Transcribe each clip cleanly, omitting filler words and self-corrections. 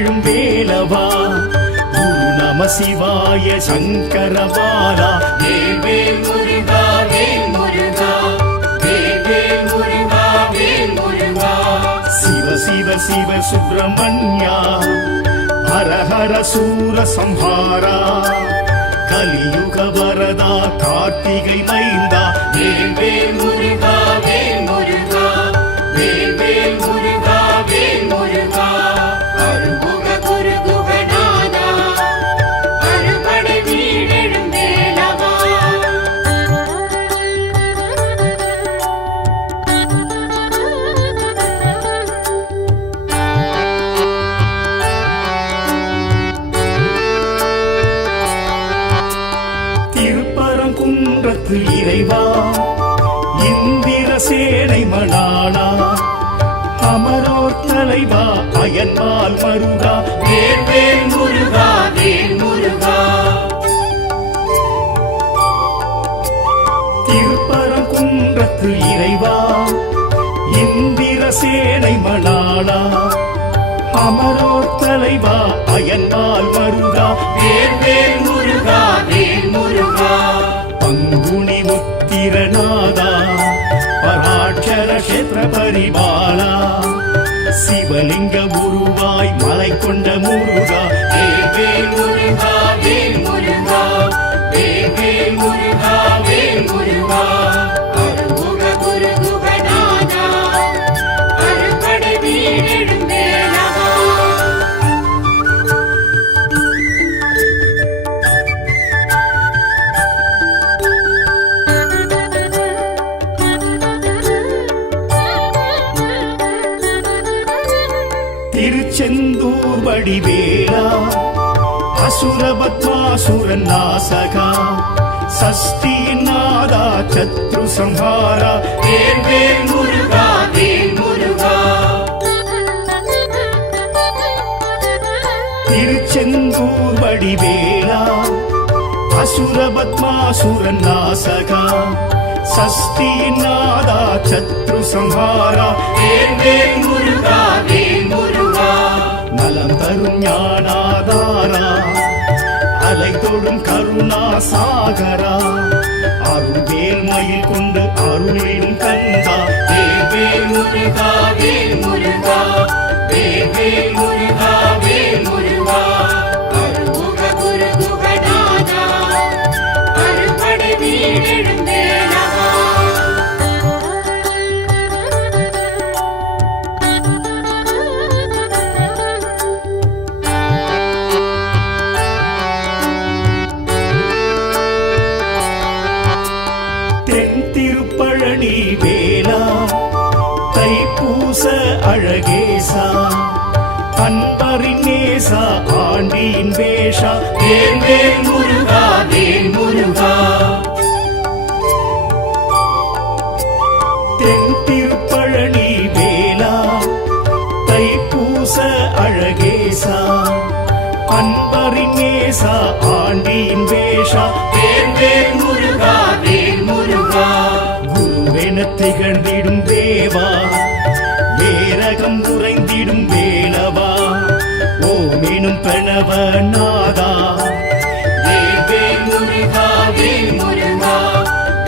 வீடெழும் வேலவா குரு நம சிவாய சங்கரபாலா வேல் வேல் முருகா வேல் முருகா வேல் வேல் முருகா வேல் முருகா சிவ சிவ சிவ சுப்பிரமணியா ஹர ஹர சூர சம்ஹாரா கலியுக வரதா கார்த்திகை மைந்தா வேல் வேல் முருகா வேல் முருகா வேல் வேல் முருகா வேல் முருகா அருமுக குரு குகநாதா அறுபடை வீடெழும் வேலவா திருப்பரங்குன்றத்து இறைவா இந்திர சேனை மணாளா அமரோர் தலைவா அயன்பால் மருகா வேல் வேல் முருகா வேல் முருகா திருப்பரங்குன்றத்து இறைவா இந்திர சேனை மணாளா அமரோர் தலைவா அயன்பால் மருகா வேல் வேல் முருகா வேல் முருகா பங்குனி உத்திரநாதா பராட்சர கஷேத்திர பரிபாலா சிவலிங்க குருவாய் மலை கொண்ட முருகா வேல் வேல் முருகா வேல் முருகா வேல் வேல் முருகா வேல் முருகா அருமுக குரு குகநாதா அறுபடை வீடெழும் வேலவா திருச்செந்தூர் வடிவேலா அசுரபத்மாசுரன் நாசகா சஷ்டியின் நாதா சத்ரு சம்ஹாரா வேல் வேல் முருகா வேல் முருகா திருச்செந்தூர் வடிவேலா அசுரபத்மாசுரன் நாசகா சஷ்டியின் நாதா சத்ரு சம்ஹாரா வேல் வேல் முருகா வேல் முருகா நலம் தரும் ஞானாதாரா அலை தொடும் கருணா சாகரா அருள்வேல் மயில் கொண்டு அருளிடும் கந்தா வேல் வேல் முருகா வேல் முருகா வேல் வேல் முருகா வேல் முருகா அருமுக குரு குகநாதா அறுபடை வீடெழும் வேலவா தென் திருப்பழனி வேலா தைப்பூச அழகேசா அன்பரின் நேசா ஆண்டியின் வேஷா வேல் வேல் முருகா வேல் முருகா தென் திருப்பழனி வேலா தைப்பூச அழகேசா அன்பரின் நேசா ஆண்டியின் வேஷா வேல் வேல் முருகா வேல் முருகா குருவென திகழ்ந்திடும் தேவா வேரகம் உறைந்திடும் வேலவா ஓமெனும் பிரணவ நாதா வேல் வேல் முருகா வேல் முருகா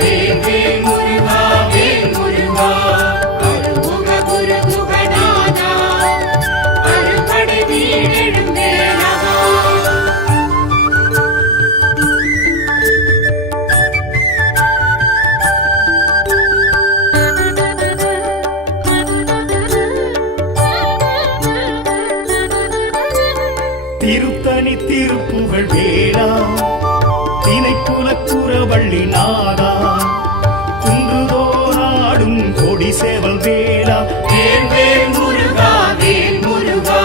வேல் வேல் முருகா வேல் முருகா அருமுக குரு குகநாதா அறுபடை வீடெழும் வேலவா திருத்தணி திருப்புகழ் வேளா திணைப்புலக்குறவள்ளி நாதா குன்றுதோராடும் கொடி சேவல் வேளா வேல் வேல் முருகா வேல் முருகா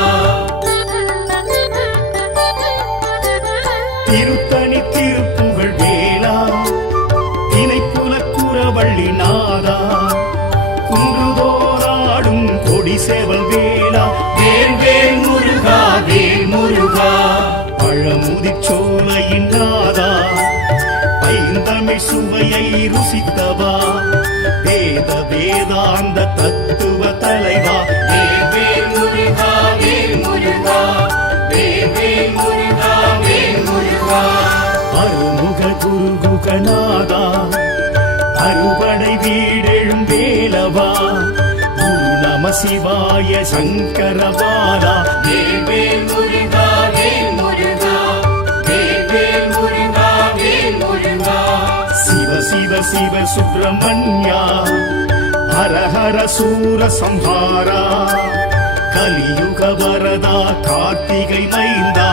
திருத்தணி திருப்புகழ் வேளா திணைப்புலக்குறவள்ளி நாதா குன்றுதோராடும் கொடி சேவல் வேளா வேல் வேல் முருகா வேல் முருகா பழமுதிர்ச்சோலையின் நாதா பைந்தமிழ் சுவையை ருசித்தவா வேத வேதாந்த தத்துவ தலைவா வேல் வேல் முருகா வேல் முருகா லோகநாதா அறுபடை வீடெழும் வேலவா குரு நம சிவாய சங்கரபாலா வேல் முருகா வேல் முருகா வேல் முருகா வேல் முருகா சிவ சிவ சிவ சுப்பிரமணியா ஹர ஹர சூர சம்ஹாரா கலியுக வரதா கார்த்திகை மைந்தா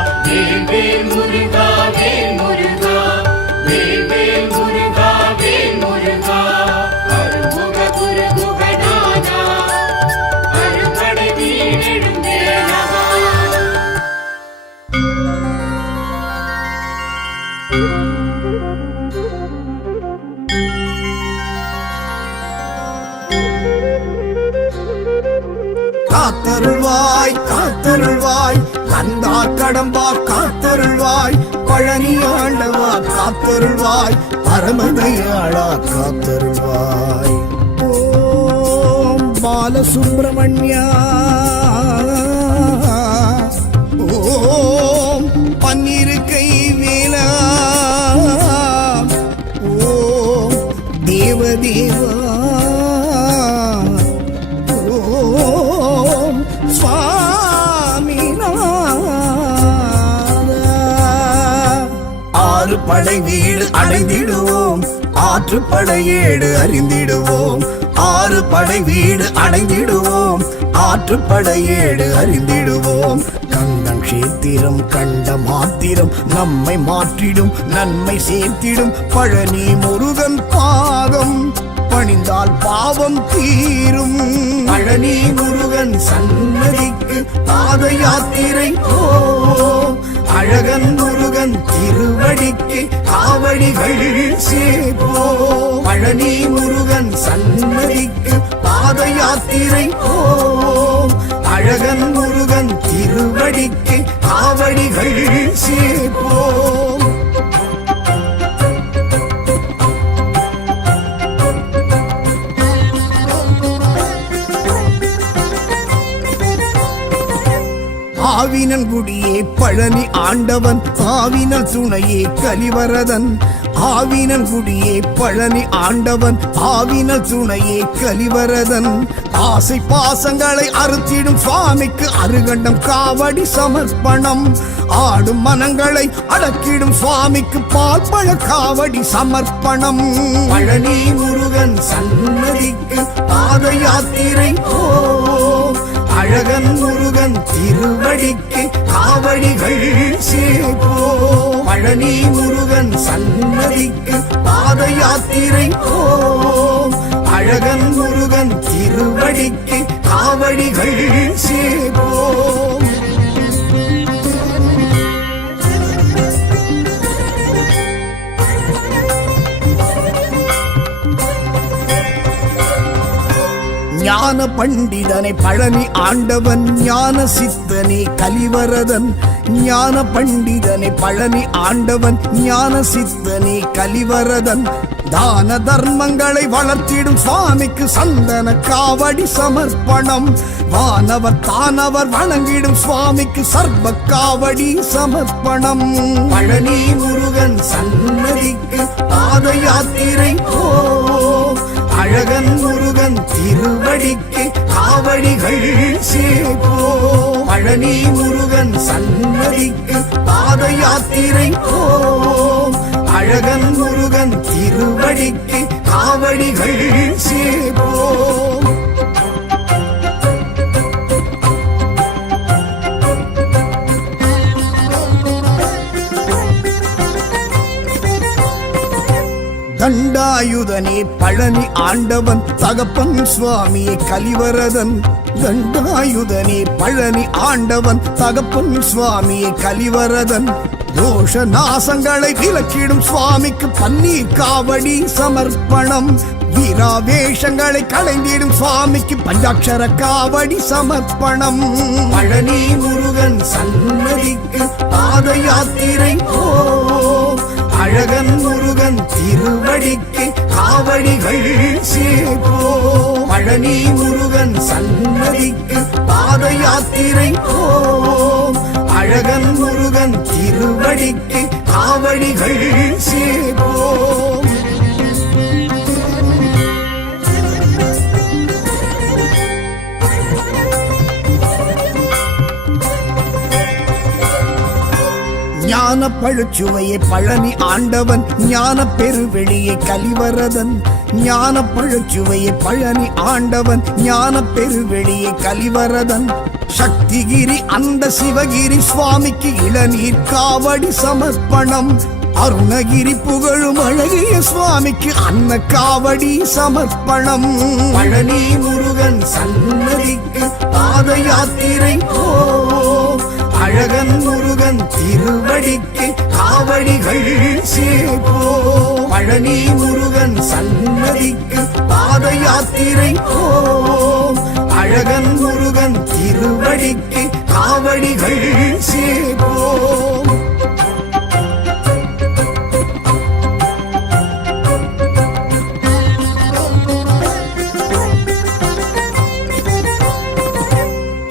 வேல் முருகா வேல் முருகா வேல் முருகா வேல் முருகா அருமுக குருகுகநாதா அறுபடை வீடெழும் வேலவா காத்தருள்வாய் காத்தருள்வாய் கந்தா கடம்பா காத்தருள்வாய் பழனி ஆண்டவா காத்தருள்வாய் பரமதயாளா காத்தருள்வாய் ஓம் பாலசுப்பிரமணியா ஓம் பன்னிருக்கை வேலா ஓம் தேவதேவா ஓம் சுவாமிநாதா. ஆறு படை வீடு அடைந்திடுவோம் ஆற்றுப்படை ஏடு அறிந்திடுவோம் ஆறு படை வீடு அடைந்திடுவோம் ஆற்றுப்படை ஏடு அறிந்திடுவோம் கந்தன் கஷேத்திரம் கண்ட மாத்திரம் நம்மை மாற்றிடும் நன்மை சேர்த்திடும் பழனி முருகன் பாதம் பணிந்தால் பாவம் தீரும் பழனி முருகன் சன்னதிக்கு பாத யாத்திரை போ அழகன் முருகன் திருவடிக்கு காவடிகள் சேப்போ பழனி முருகன் சன்னதிக்கு பாத யாத்திரை போ அழகன் முருகன் திருவடிக்கு காவடிகள் சேப்போ ஆவினன் குடியே பழனி ஆண்டவன் ஆவினல் துணையே கலிவரதன் ஆவினன் குடியே பழனி ஆண்டவன் ஆவினல் துணையே கலிவரதன் ஆசை பாசங்களை அறுத்திடும் சுவாமிக்கு அருகண்டம் காவடி சமர்ப்பணம் ஆடும் மனங்களை அடக்கிடும் சுவாமிக்கு பால் பழ காவடி சமர்ப்பணம் பழனி முருகன் சன்னதிக்கு பாத யாத்திரை போ அழகன் முருகன் திருவடிக்கு காவடிகள் சேப்போ பழனி முருகன் சன்னதிக்கு பாத யாத்திரை போ அழகன் முருகன் திருவடிக்கு காவடிகள் சேப்போ ஞான பண்டிதனை பழனி ஆண்டவன் ஞான சித்தனே கலிவரதன் ஞான பண்டிதனை பழனி ஆண்டவன் ஞான சித்தனே கலிவரதன் தான தர்மங்களை வளர்த்திடும் சுவாமிக்கு சந்தன காவடி சமர்ப்பணம் வானவர் தானவர் வணங்கிடும் சுவாமிக்கு சர்வ காவடி சமர்ப்பணம் பழனி முருகன் சன்னதிக்கு பாத யாத்திரை போ அழகன் முருகன் திருவடிக்கு காவடிகள் சேப்போ பழனி முருகன் சன்னதிக்கு பாத யாத்திரை போ அழகன் முருகன் திருவடிக்கு காவடிகள் சேப்போ தண்டாயுதனே பழனி ஆண்டவன் தகப்பன் சுவாமியே கலிவரதன் தண்டாயுதனே பழனி ஆண்டவன் தகப்பன் சுவாமியே கலிவரதன் தோஷ நாசங்களை விலக்கிடும் சுவாமிக்கு பன்னீர் காவடி சமர்ப்பணம் வீராவேஷங்களை களைந்திடும் சுவாமிக்கு பஞ்சாட்சர காவடி சமர்ப்பணம் பழனி முருகன் சன்னதிக்கு பாத யாத்திரை போ அழகன் முருகன் திருவடிக்கு காவடிகள் சேப்போ பழனி முருகன் சன்னதிக்கு பாத யாத்திரை போ அழகன் முருகன் திருவடிக்கு காவடிகள் சேப்போ ஞான பழுச்சுவையை பழனி ஆண்டவன் ஞான பெருவெளியை கலிவரதன் ஞான பழுச்சுவையை பழனி ஆண்டவன் ஞான பெருவெளியை கலிவரதன் சக்திகிரி அந்த சிவகிரி சுவாமிக்கு இளநீர் காவடி சமர்ப்பணம் அருணகிரி புகழும் அழகிய சுவாமிக்கு அன்ன காவடி சமர்ப்பணம் பழனி முருகன் சன்னதிக்கு பாத யாத்திரை போ அழகன் முருகன் திருவடிக்கு காவடிகள் சேப்போ பழனி முருகன் சன்னதிக்கு பாத யாத்திரை போ அழகன் முருகன் திருவடிக்கு காவடிகள் சேப்போ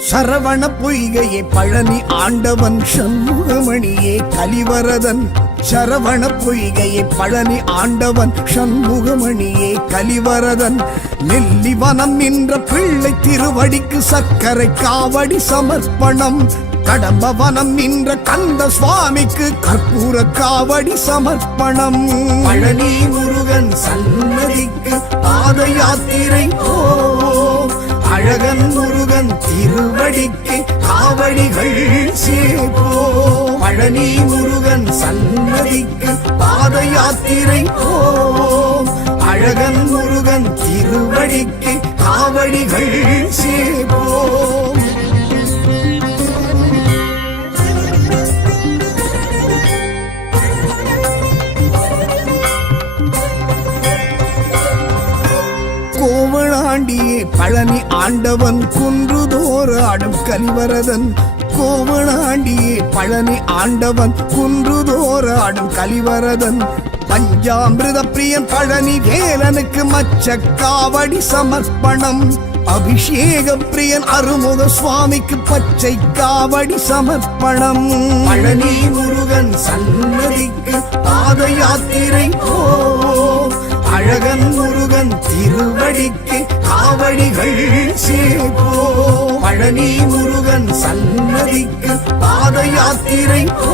சரவண பொய்கையே பழனி ஆண்டவன் சண்முகமணியே கலிவரதன் சரவண பொய்கையே பழனி ஆண்டவன் சண்முகமணியே கலிவரதன் நெல்லிவனம் நின்ற பிள்ளை திருவடிக்கு சர்க்கரை காவடி சமர்ப்பணம் கடம்பவனம் நின்ற கந்த சுவாமிக்கு கற்பூர காவடி சமர்ப்பணம் பழனி முருகன் சன்னதிக்கு பாத யாத்திரை போ அழகன் முருகன் திருவடிக்கு காவடிகள் சேப்போ பழனி முருகன் சன்னதிக்கு பாத யாத்திரை போ அழகன் முருகன் திருவடிக்கு காவடிகள் சேப்போ கோவளாண்டியே பழனி ஆண்டவன் குன்றுதோறு ஆடும் கலிவரதன் கோவளாண்டியே பழனி ஆண்டவன் குன்றுதோறு ஆடும் கலிவரதன் பஞ்சாமிருத பிரியன் பழனி வேலனுக்கு மச்ச காவடி சமர்ப்பணம் அபிஷேக பிரியன் அருமுக சுவாமிக்கு பச்சை காவடி சமர்ப்பணம் பழனி முருகன் சன்னதிக்கு பாத யாத்திரை போ அழகன் முருகன் திருவடிக்கு காவடிகள் சேப்போ பழனி முருகன் சன்னதிக்கு பாத யாத்திரை போ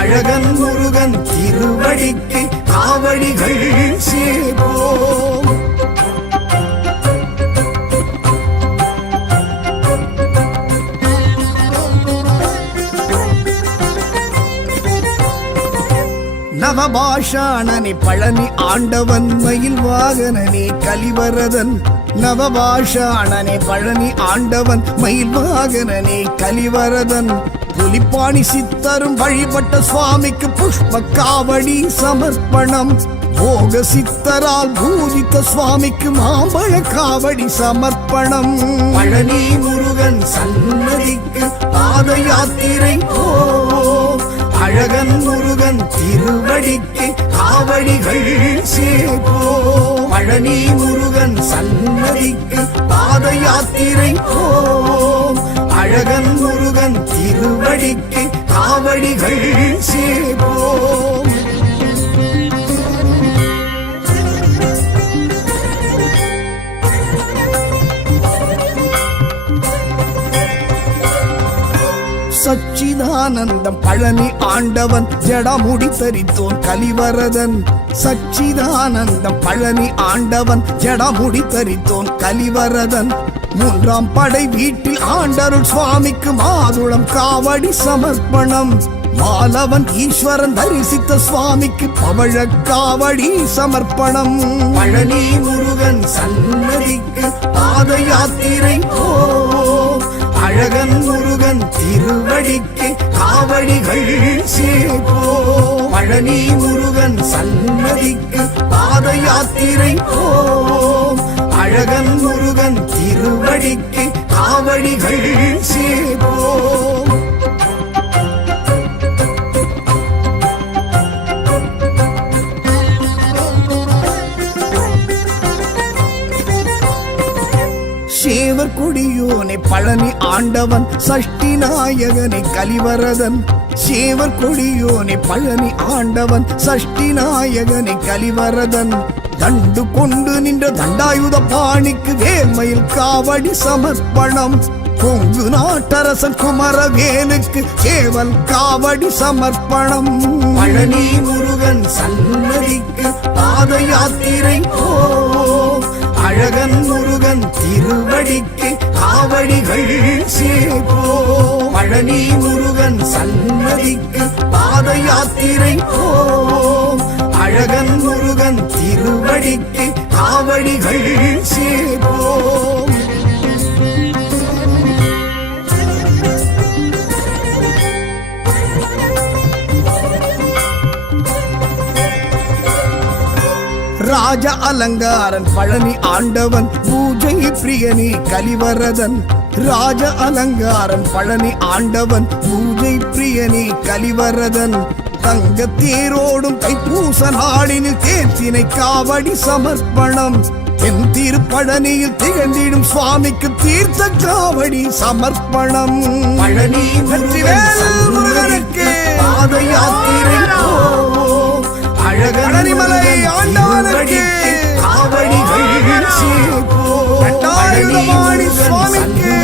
அழகன் முருகன் திருவடிக்கு காவடிகள் சேப்போ நவபாஷாணனே பழனி ஆண்டவன் மயில் வாகனனே கலிவரதன் நவபாஷாணனே பழனி ஆண்டவன் மயில் வாகனனே கலிவரதன் புலிப்பாணி சித்தரும் வழிபட்ட சுவாமிக்கு புஷ்ப காவடி சமர்ப்பணம் போக சித்தரால் பூஜித்த சுவாமிக்கு மாம்பழ காவடி சமர்ப்பணம் பழனி முருகன் சன்னதிக்கு பாத யாத்திரை போ அழகன் முருகன் திருவடிக்கு காவடிகள் சேப்போ பழனி முருகன் சன்னதிக்கு பாத யாத்திரை போ அழகன் முருகன் திருவடிக்கு காவடிகள் சேப்போ சச்சிதானந்தம் பழனி ஆண்டவன் ஜடமுடி தரித்தோன் கலிவரதன் சச்சிதானந்தம் பழனி ஆண்டவன் ஜடமுடி தரித்தோன் கலிவரதன் மூன்றாம் படை வீட்டில் ஆண்டருள் சுவாமிக்கு மாதுளம் காவடி சமர்ப்பணம் மாலவன் ஈஸ்வரன் தரிசித்த சுவாமிக்கு பவழ காவடி சமர்ப்பணம் பழனி முருகன் சன்னதிக்கு பாத யாத்திரை போ அழகன் முருகன் திருவடிக்கு காவடிகள் சேப்போ பழனி முருகன் சன்னதிக்கு பாத யாத்திரை போ அழகன் முருகன் திருவடிக்கு காவடிகள் சேப்போ சேவர் கொடியோனை பழனி ஆண்டவன் சஷ்டி நாயகனை கலிவரதன் சேவர் கொடியோனை பழனி ஆண்டவன் சஷ்டி நாயகனை கலிவரதன் தண்டு கொண்டு நின்ற தண்டாயுத பாணிக்கு வேல்மயில் காவடி சமர்ப்பணம் கொங்கு நாட்டரசன் குமரவேலுக்கு சேவல் காவடி சமர்ப்பணம். பழனி முருகன் சன்னதிக்கு பாத யாத்திரை போம். அழகன் முருகன் திருவடிக்கு காவடிகள் சேர்ப்போம். பழனி முருகன் சன்னதிக்கு பாத யாத்திரை போம். அழகன் முருகன் திருவடிக்கு காவடிகள் சேர்ப்போம். ராஜ அலங்காரன் பழனி ஆண்டவன் பூஜை பிரியனி கலிவரதன். ராஜ அலங்காரன் பழனி ஆண்டவன் பூஜை பிரியனி கலிவரதன். தங்க தேரோடும் தைப்பூச நாளினில் தேர்த்தினை காவடி சமர்ப்பணம். என் திருப்பழனியில் திகழ்ந்திடும் சுவாமிக்கு தீர்த்த காவடி சமர்ப்பணம். பழனி முருகனுக்கு பாத யாத்திரை போம். அழகனிமலை ஆண்டவனுக்கு காவடிகள் சேர்ப்போம். சுவாமிக்கு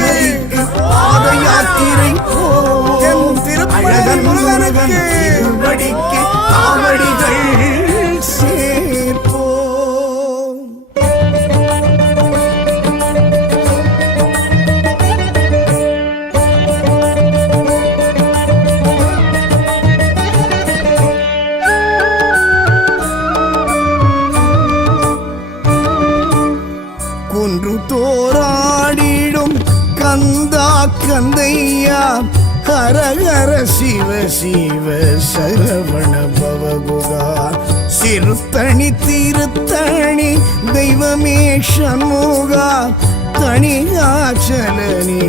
பாத யாத்திரை போம். திருப்பழகன் முருகனுக்கு திருவடிக்கு காவடிகள் சேர்ப்போம். குன்று தோராடிடும் கந்தா கந்தையா ஹரஹர சிவ சிவ சரவண பவகுகா. சிறுத்தணி திருத்தணி தெய்வமே சண்முகா. தணிகாச்சலனே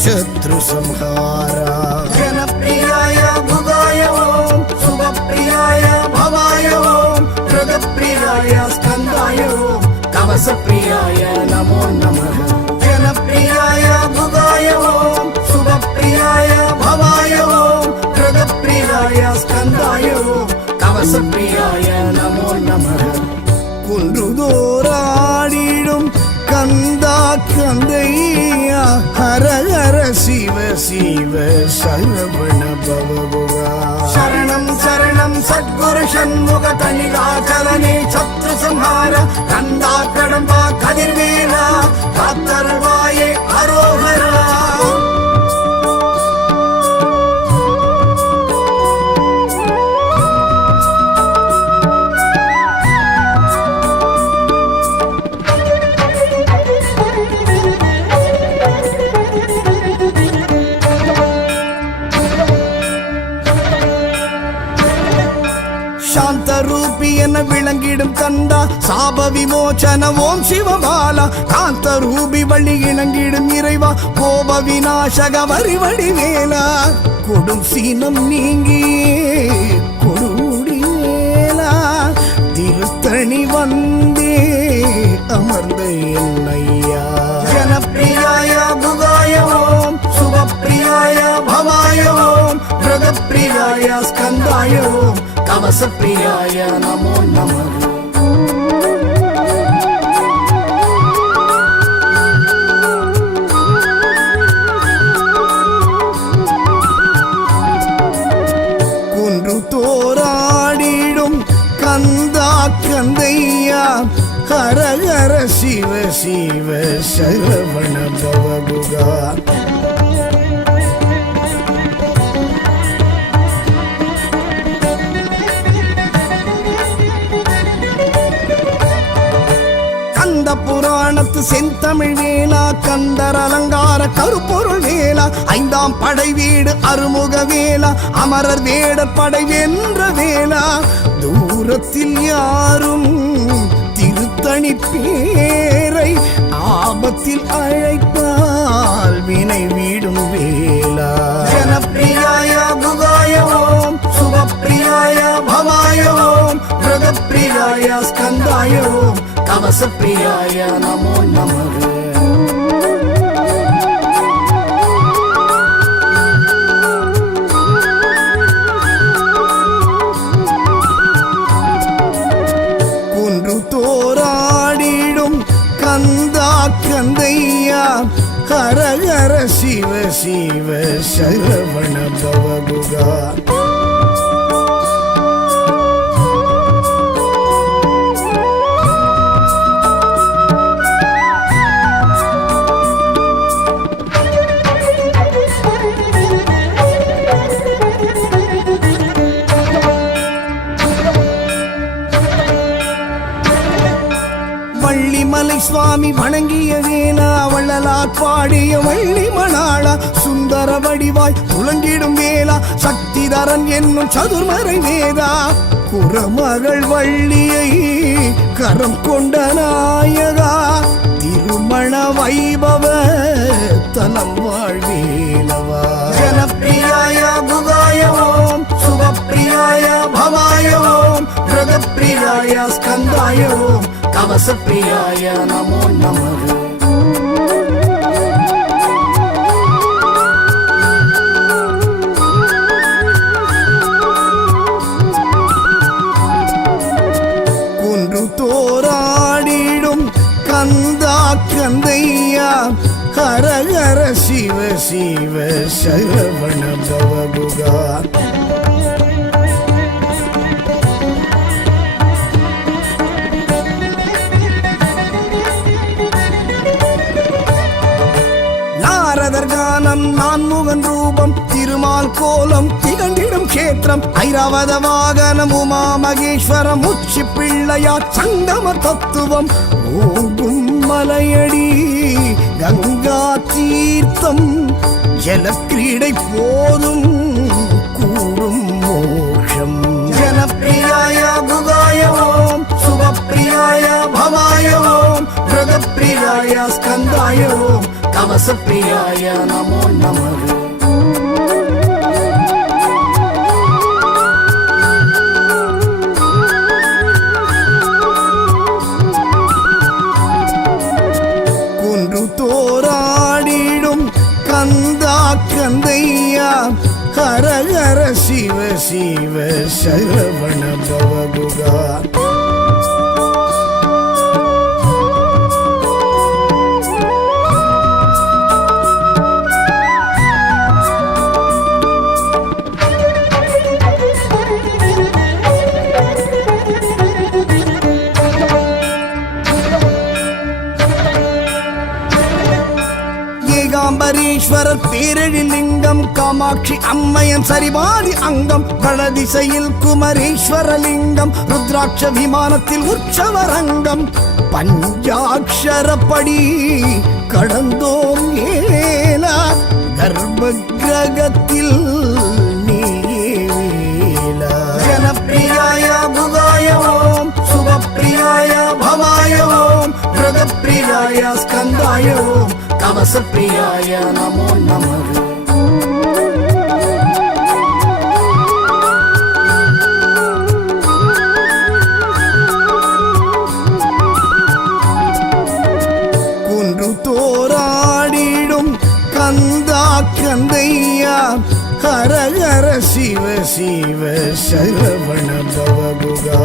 சத்ரு சம்ஹாரா. ஜனப்பிரியாய புகாய ஓம். சுபப்பிரியாய பவாய ஓம். பிரதப்பிரியாய ஸ்கந்தாய ஓம். கவசப்பிரியாய நமோ நமः. ஜனப்பிரியாய புகாய ஓம். சுபப்பிரியாய பவாய ஓம். பிரதப்பிரியாய ஸ்கந்தாய ஓம். கவசப்பிரியாய நமோ நமः. குன்றுதோராடிடும் கந்தா கந்தையா ஹரஹர சிவ சிவ சரவண பவகுகா. சரணம் சரணம் சத்குரு சண்முக தணிகாச்சலனே சத்ரு சம்ஹார. கந்தா கடம்பா கதிர்வேலா காத்தருள்வாயே அரோகரா. சாந்த ரூபி என விளங்கிடும் கந்தா சாப விமோச்சன ஓம் சிவபாலா. காந்த ரூபி வழி இணங்கிடும் இறைவா கோப விநாசக வரிவடி வேலா. கொடும் சீனம் நீங்கியே கொடுடி வேலா. திருத்தணி வந்தே அமர்ந்த என்னையா. ஜனப்பிரியாய புகாய ஓம். சுபப்பிரியாய பவாய ஓம். பிரதப்பிரியாய ஸ்கந்தாய ஓம். கவசப்பிரியாய நமோ நமः. குன்று தோராடிடும் கந்தா கந்தையா ஹரஹர சிவ சிவ சரவண பவகுகா. புராணத்து செந்தமிழ் வேலா. கந்தர் அலங்கார கருப்பொருள் வேலா. ஐந்தாம் படை வீடு அருமுக வேலா. அமரர் வேடர் படை வென்ற வேலா. தூரத்தில் யாரும் திருத்தணி பேரை ஆபத்தில் அழைப்பால் வினை வீடும் வேலா. ஜனப்பிரியாய புகாய ஓம். சுபப்பிரியாய பவாய ஓம். பிரதப்பிரியாய ஸ்கந்தாய ஓம். கவசப்பிரியாய நமோ நமः. குன்று தோராடிடும் கந்தா கந்தையா ஹரஹர சிவ சரவண பவகுகா. வள்ளிமலை சுவாமி வணங்கிய வேலா, வள்ளலார் பாடிய வள்ளி மணாளா, சுந்தர வடிவாய் துளங்கிடும் வேலா, சக்திதரன் என்னும் சதுர்மறை வேதா, குரமகள் வள்ளியை கரம் கொண்ட நாயகா, திருமண வைபவ தலம் வாழ்வேலவா. ஜனப்பிரியாய குகாய ஓம், சுபப்பிரியாய பவாய ஓம், பிரதப்பிரியாய ஸ்கந்தாய ஓம், கவசப்பிரியாய நமோ நமः. குன்று தோராடிடும் கந்தா கந்தையா, ஹர ஹர சிவ சிவ சரவண பவகுகா. கானம் நான்முகன் ரூபம், திருமால் கோலம் திகழ்ந்திடும் கேத்திரம், ஐராவத வாகனம், உமா மகேஸ்வரம், உச்சி பிள்ளையார் சங்கம தத்துவம், ஓங்கும் மலையடி கங்கா தீர்த்தம், ஜலக்கிரீடை போதும் கூடும் மோஷம். ஜனப்பிரியாய குகாய ஓம், சுபப்பிரியாய பவாய ஓம், பிரதப்பிரியாய ஸ்கந்தாய ஓம், கவசப்பிரியாய நமோ நமः. குன்று தோராடிடும் கந்தா கந்தையா, ஹர ஹர சிவ சிவ சரவண பவகுகா. ஏகாம்பரீஸ்வரர் பேரெழில் லிங்கம், காமாட்சி அம்மையன் சரிபாதி அங்கம், வடதிசையில் குமரேஸ்வரலிங்கம், ருத்ராட்ச விமானத்தில் உற்சவரங்கம், பஞ்சாட்சரப்படி கடந்தோம் ஏலா, கர்ப்ப கிரகத்தில் நீயே வேலா. ஜனப்பிரியாய குகாய ஓம், சுபப்பிரியாய பவாய ஓம், பிரதப்பிரியாய ஸ்கந்தாய ஓம், கவசப்பிரியாய நமோ நமः. குன்று தோராடிடும் கந்தா கந்தையா, ஹர ஹர சிவ சிவ சரவண பவகுகா.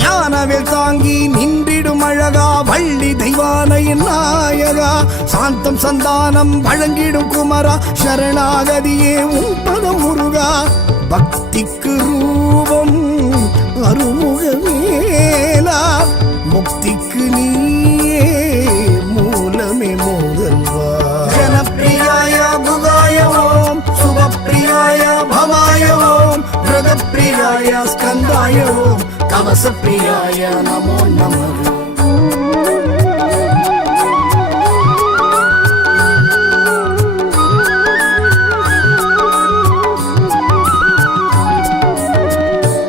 ஞானவேல் தாங்கி நின்றிடும் அழகா, வள்ளி தெய்வானையின் நாயகா, சாந்தம் சந்தானம் வழங்கிடும் குமரா, சரணாகதியே உன் பதம் முருகா, பக்திக்கு ரூபம் அருமுக வேலா, முக்திக்கு நீயே மூலமே முதல்வா. ஜனப்பிரியாய குகாய ஓம், சுபப்பிரியாய பவாய ஓம், பிரதப்பிரியாய ஸ்கந்தாய ஓம், கவசப்பிரியாய நமோ நமः.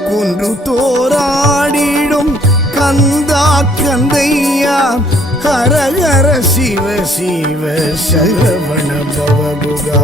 குன்று தோராடிடும் கந்தா கந்தையா, ஹர ஹர சிவ சிவ சரவண பவகுகா.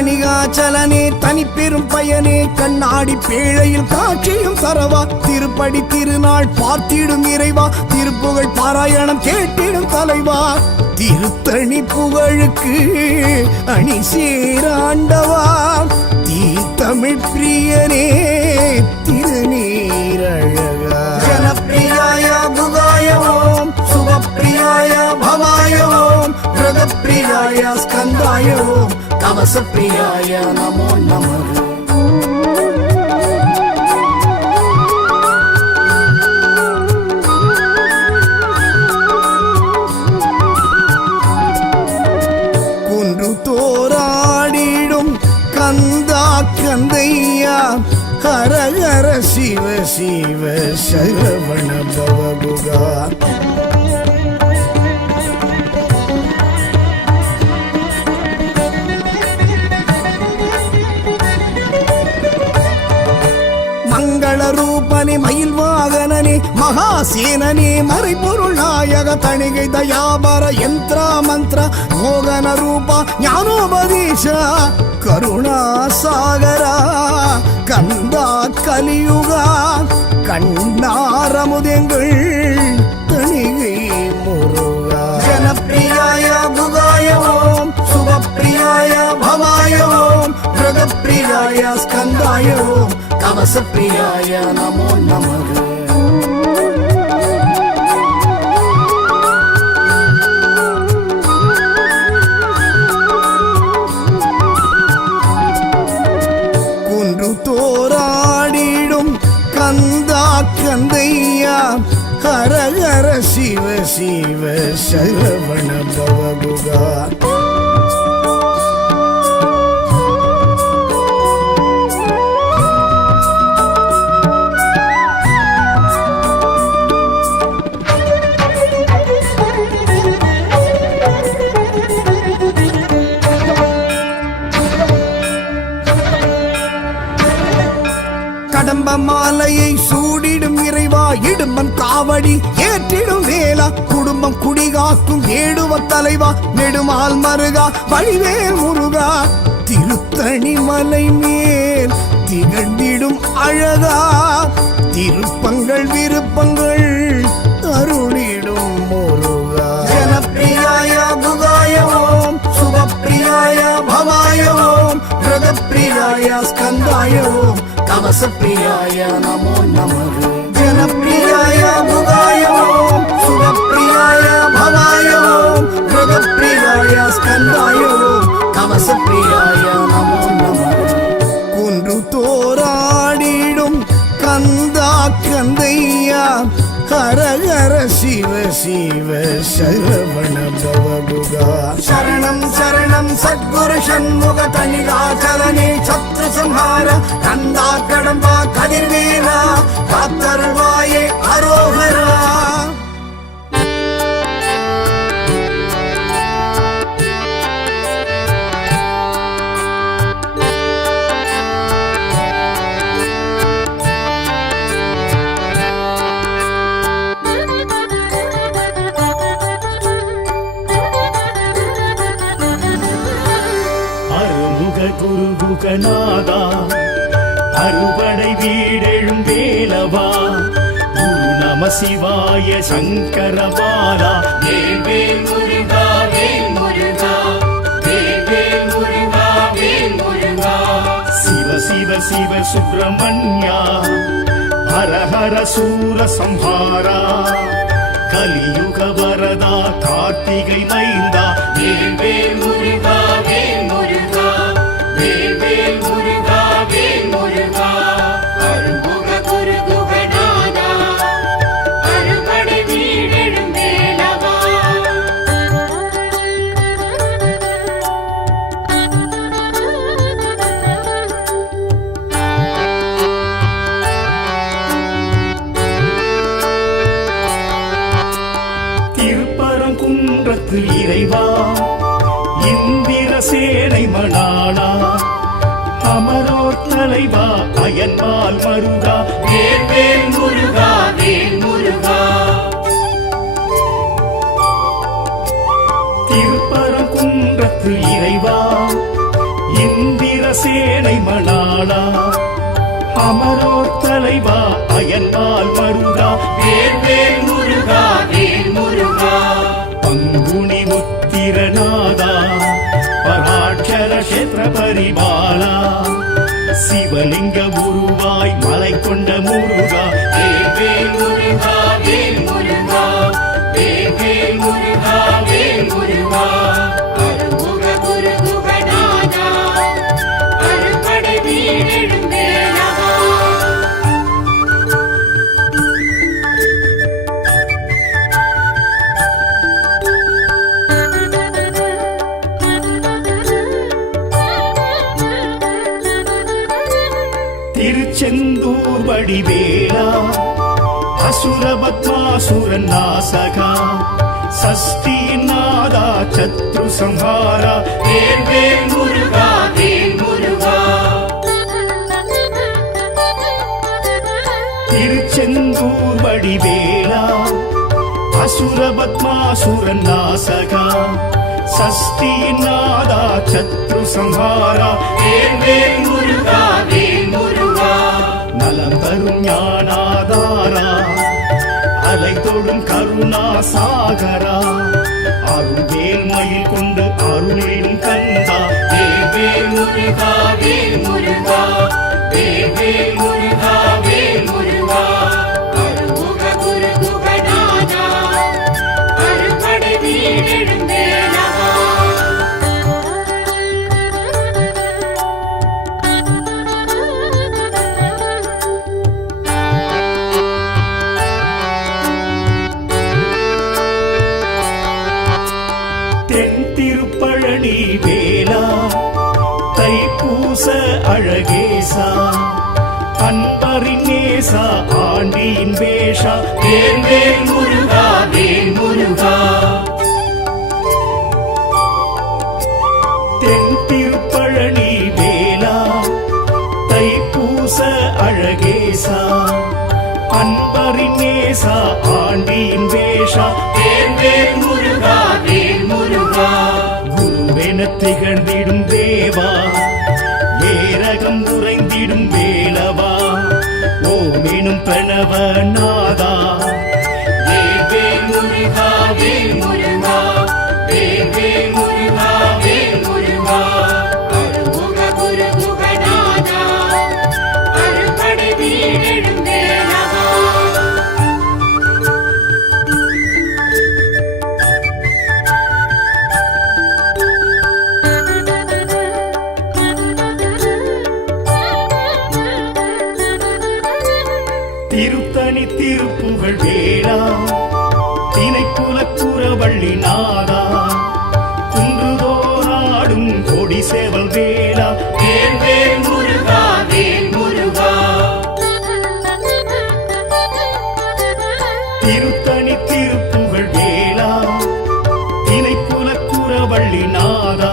தணிகாச்சலனே தனிப்பெரும் பயனே கண்ணாடி பேழையில் காட்சியும் தரவா திருப்படி திருநாள் பார்த்திடும் இறைவா திருப்புகழ் பாராயணம் கேட்டிடும் தலைவா திருத்தணி புகழுக்கு அணி சேராண்டவா தீ தமிழ் பிரியனே திருநீரழகா ஜனப்பிரியாய புகாய ஓம் சுகப்பிரியாய பவாய ஓம் பிரதப்பிரியாய ஸ்கந்தாய ஓம் கவசப்பிரியாய நமோ நமः தோராடிடும் கந்தா கந்தையா ஹர ஹர சிவ சிவ சரவண பவகுகா மங்கள ரூபனே மயில் வாகனனே மகாசேனனே மறைபொருள் நாயக தணிகை தயாபர யந்திர மந்திர மோகன ரூபா ஞானோபதேச கருணா சாகரா கந்தா கலியுகா கண்ணாரமுதெங்கள் தணிகை முருகா ஜனப்பிரியாய புகாய ஓம் சுகப்பிரியாய பவாய ஓம் பிரதப்பிரியாய ஸ்கந்தாய ஓம் கவசப்பிரியாய நமோ நமः குன்று தோராடிடும் கந்தா கந்தையா ஹர ஹர சிவ சிவ சரவண பவகுகா கடம்ப மாலையை சூடிடும் இறைவா இடும்பன் காவடி ஏற்றிடும் வேலா குடும்பம் குடிகாக்கும் ஏடுவ தலைவா நெடுமால் மருகா வழிவேல் முருகா திருத்தணி மலை மேல் திகழ்ந்திடும் அழகா திருப்பங்கள் விருப்பங்கள் அருளிடும் முருகா ஜனப்பிரியாய புகாய ஓம் சுகப்பிரியாய பவாய ஓம் பிரதப்பிரியாய ஸ்கந்தாய ஓம் கவசப்பிரியாய நமோ நமः ஜனப்பிரியாய புகாய ஓம் சுகப்பிரியாய பவாய ஓம் பிரதப்பிரியாய ஸ்கந்தாய ஓம் கவசப்பிரியாய நமோ நமः குன்று தோராடிடும் கந்தா கந்தையா ஹர ஹர சிவ சிவ சரவண பவகுகா சரணம் சரணம் சத்குரு சண்முக தணிகாச்சலனே சத்ரு சம்ஹார கந்தா கடம்பா கதிர்வேலா காத்தருள்வாயே அரோகரா குருகுகநாதா அறுபடை வீடெழும் வேலவா குரு நம சிவாய சங்கரபாலா வேல் வேல் முருகா வேல் முருகா வேல் வேல் முருகா வேல் முருகா சிவ சிவ சிவ சுப்பிரமணியா ஹர ஹர சூர சம்ஹாரா கலியுக வரதா கார்த்திகை மைந்தா வேல் வேல் முருகா வேல் முருகா வேல் வேல் முருகா வேல் முருகா அருள்முக குருகுகநாதா அறுபடை வீடெழும் வேலவா திருப்பரங்குன்றத்து இறைவா இந்திர சேனை மணாளா அமரோர் தலைவா அயன்மால் மருகா வேல் வேல் முருகா வேல் முருகா திருப்பரங்குன்றத்து இறைவா இந்திர சேனை மணாளா அமரோர் தலைவா அயன்பால் மருகா வேல் முருகா வேல் முருகா பங்குனி உத்திரநாதா பராட்சர கஷேத்திர பரிபாலா சிவலிங்க உருவாய் மலை கொண்ட முருகா வேல் முருகா வேல் முருகா வேல் முருகா வேல் முருகா அருமுக குரு குகநாதா அருப்படை வீடெழும் வேலவா திருச்செந்தூர் வடிவேலா அசுரபத்மாசுரன் நாசகா சஷ்டியின் நாதா சத்ரு சம்ஹாரா வேல் முருகா வேல் முருகா திருச்செந்தூர் வடிவேலா அசுரபத்மாசுரன் நாசகா சஷ்டியின் நாதா சத்ரு சம்ஹாரா வேல் முருகா வேல் முருகா நலம் தரும் ஞானாதாரா அலை தொடும் கருணா சாகரா அருள்வேல் மயில் கொண்டு அருளிடும் கந்தா வேல் முருகா வேல் முருகா வேல் முருகா வேல் முருகா அருமுக குரு குகநாதா அருப்படை வீடெழும் வேலவா தென் திருப்பழனி வேலா தைப்பூச அழகேசா அன்பரின் நேசா ஆண்டியின் வேஷா வேல் முருகா வேல் முருகா தென் திருப்பழனி வேலா தைப்பூச அழகேசா அன்பரின் நேசா ஆண்டியின் வேஷா வேல் முருகா வேல் முருகா குருவென திகழ்ந்திடும் தேவா ஏரகம் உறைந்திடும் வேலவா ஓமெனும் பிரணவ நாதா வேல் முருகா வேல் முருகா வேல் முருகா வேல் முருகா அருமுக குரு குகநாதா அருப்படை வீடெழும் வேலவா திருத்தணி திருப்புகழ் வேளா திணைக்குலக்குறவள்ளி நாதா குன்றுதோராடும் கொடி சேவல் வேளா வேல் முருகா வேல் முருகா திருத்தணி திருப்புகழ் வேளா திணைக்குலக்குறவள்ளி நாதா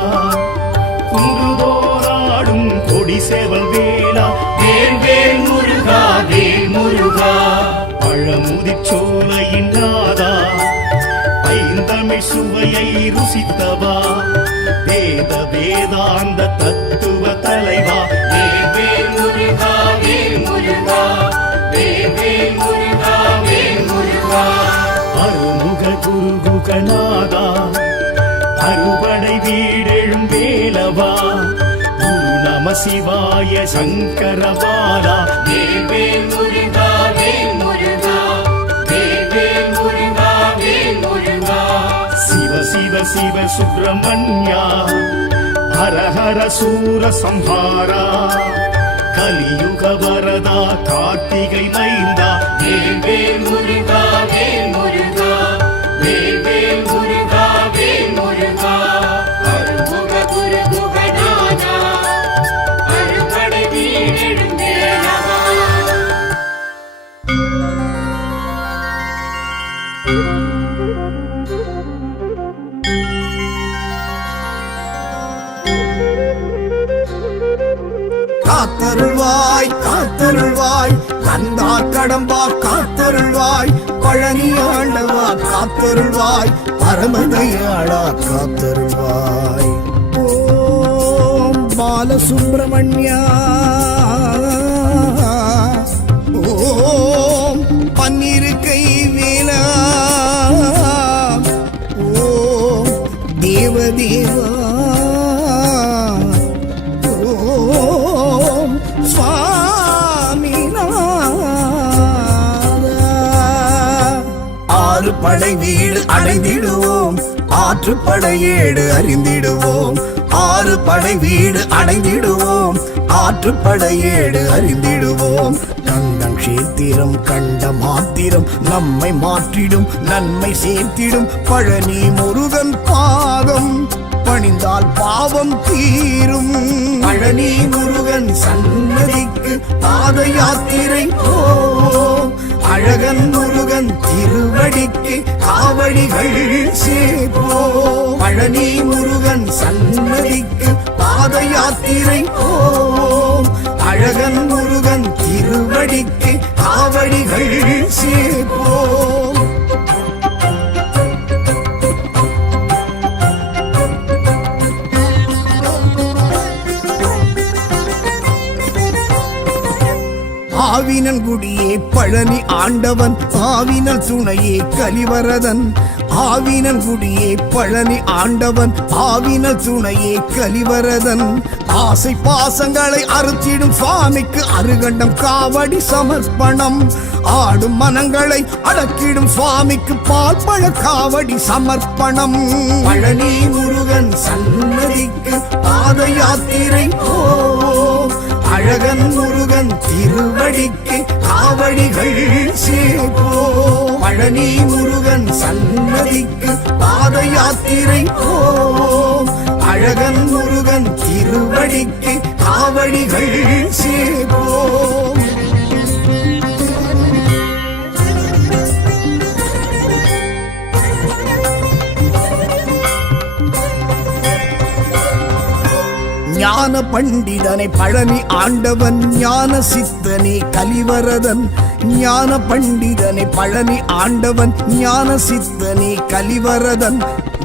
குன்றுதோராடும் கொடி சேவல் வேளா வேல் முருகா வேல் முருகா பழமுதிர்ச்சோலையின் நாதா ஐந்தமிழ் சுவையை ருசித்தவா வேத வேதாந்த தத்துவ தலைவா வேல் முருகா வேல் முருகா வேல் முருகா வேல் முருகா அருமுக குருகுகநாதா அறுபடை வீடெழும் வேலவா குரு நம சிவாய சங்கரபாலா வேல் முருகா வேல் முருகா வேல் முருகா வேல் முருகா சிவ சிவ சிவ சுப்பிரமணியா ஹர ஹர சூர சம்ஹாரா கலியுக வரதா கார்த்திகை மைந்தா வேல் முருகா வேல் முருகா வேல் முருகா வேல் முருகா அருமுக குரு குகநாதா அருப்படை வீடெழும் வேலவா காத்தருள்வாய் காத்தருள்வாய் கந்தா கடம்பா காத்தருள்வாய் பழனி ஆண்டவா காத்தருள்வாய் பரமதயாளா காத்தருள்வாய் ஓம் பாலசுப்பிரமணியா ஓம் பன்னிருக்கை வேலா ஓம் தேவதேவா ஓம் சுவாமிநாதா. ஆறு படை வீடு அடைந்திடுவோம், ஆற்றுப்படையேடு அறிந்திடுவோம். ஆறு படை வீடு அடைந்திடுவோம், ஆற்றுப்படையேடு அறிந்திடுவோம். கந்தம் கஷேத்திரம் கண்ட மாத்திரம் நம்மை மாற்றிடும், நன்மை சேர்த்திடும். பழனி முருகன் பாதம் பணிந்தால் பாவம் தீரும். பழனி முருகன் சன்னதிக்கு பாத யாத்திரை போம். அழகன் முருகன் திருவடிக்கு காவடிகள் சேர்ப்போம். பழனி முருகன் சன்னதிக்கு பாத யாத்திரை போம். அழகன் முருகன் திருவடிக்கு காவடிகள் சேர்ப்போம். ஆவினன்குடியே பழனி ஆண்டவன், ஆவினல் துணையே கலிவரதன். ஆவினன்குடியே பழனி ஆண்டவன், ஆவினல் துணையே கலிவரதன். ஆசை பாசங்களை அறுத்திடும் சுவாமிக்கு அருகண்டம் காவடி சமர்ப்பணம். ஆடும் மனங்களை அடக்கிடும் சுவாமிக்கு பால் பழ காவடி சமர்ப்பணம். பழனி முருகன் சன்னதிக்கு பாத யாத்திரை போம். அழகன் முருகன் திருவடிக்கு காவடிகள் சேர்ப்போம். பழனி முருகன் சன்னதிக்கு பாத யாத்திரை போம். அழகன் முருகன் திருவடிக்கு காவடிகள் சேர்ப்போம். ஞான பண்டிதனை பழனி ஆண்டவன், ஞான சித்தனே கலிவரதன். ஞான பண்டிதனை பழனி ஆண்டவன், ஞான சித்தனே கலிவரதன்.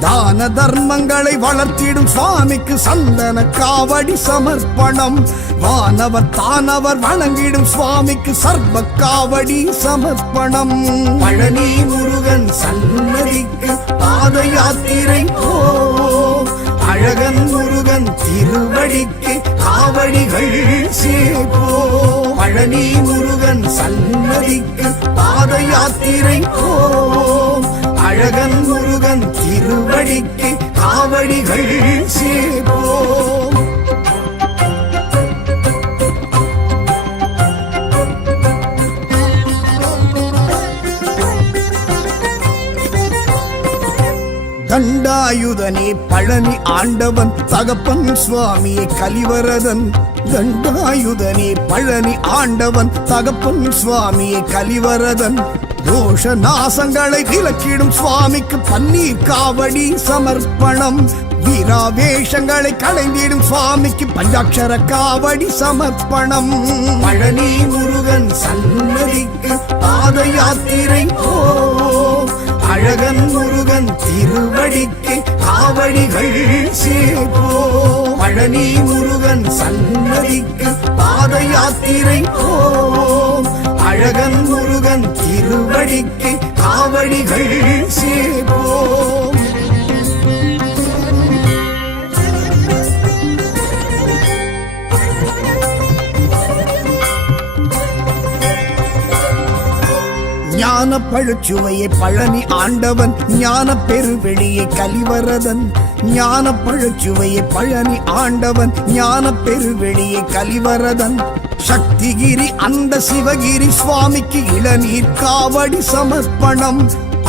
தான தர்மங்களை வளர்த்திடும் சுவாமிக்கு சந்தன காவடி சமர்ப்பணம். வானவர் தானவர் வணங்கிடும் சுவாமிக்கு சர்வ காவடி சமர்ப்பணம். பழனி முருகன் சன்னதிக்கு பாத யாத்திரை போம். அழகன் முருகன் திருவடிக்கு காவடிகள் சேர்ப்போம். பழனி முருகன் சன்னதிக்கு பாத யாத்திரை போம். அழகன் முருகன் திருவடிக்கு காவடிகள் சேர்ப்போம். தண்டாயுதனே பழனி ஆண்டவன், தகப்பன் சுவாமியே கலிவரதன். தண்டாயுதனே பழனி ஆண்டவன், தகப்பன் சுவாமியே கலிவரதன். தோஷ நாசங்களை விலக்கிடும் சுவாமிக்கு பன்னீர் காவடி சமர்ப்பணம். வீராவேஷங்களை களைந்திடும் சுவாமிக்கு பஞ்சாட்சர காவடி சமர்ப்பணம். பழனி முருகன் சன்னதிக்கு பாத யாத்திரை போம். அழகன் முருகன் திருவடிக்கு காவடிகள் சேர்ப்போம். பழனி முருகன் சன்னதிக்கு பாத யாத்திரை போம். அழகன் முருகன் திருவடிக்கு காவடிகள் சேர்ப்போம். ஞான பழுச்சுவையை பழனி ஆண்டவன், ஞான பெருவெளியை கலிவரதன். ஞான பழுச்சுவையை பழனி ஆண்டவன், ஞான பெருவெளியை கலிவரதன். சக்திகிரி அந்த சிவகிரி சுவாமிக்கு இளநீர் காவடி சமர்ப்பணம்.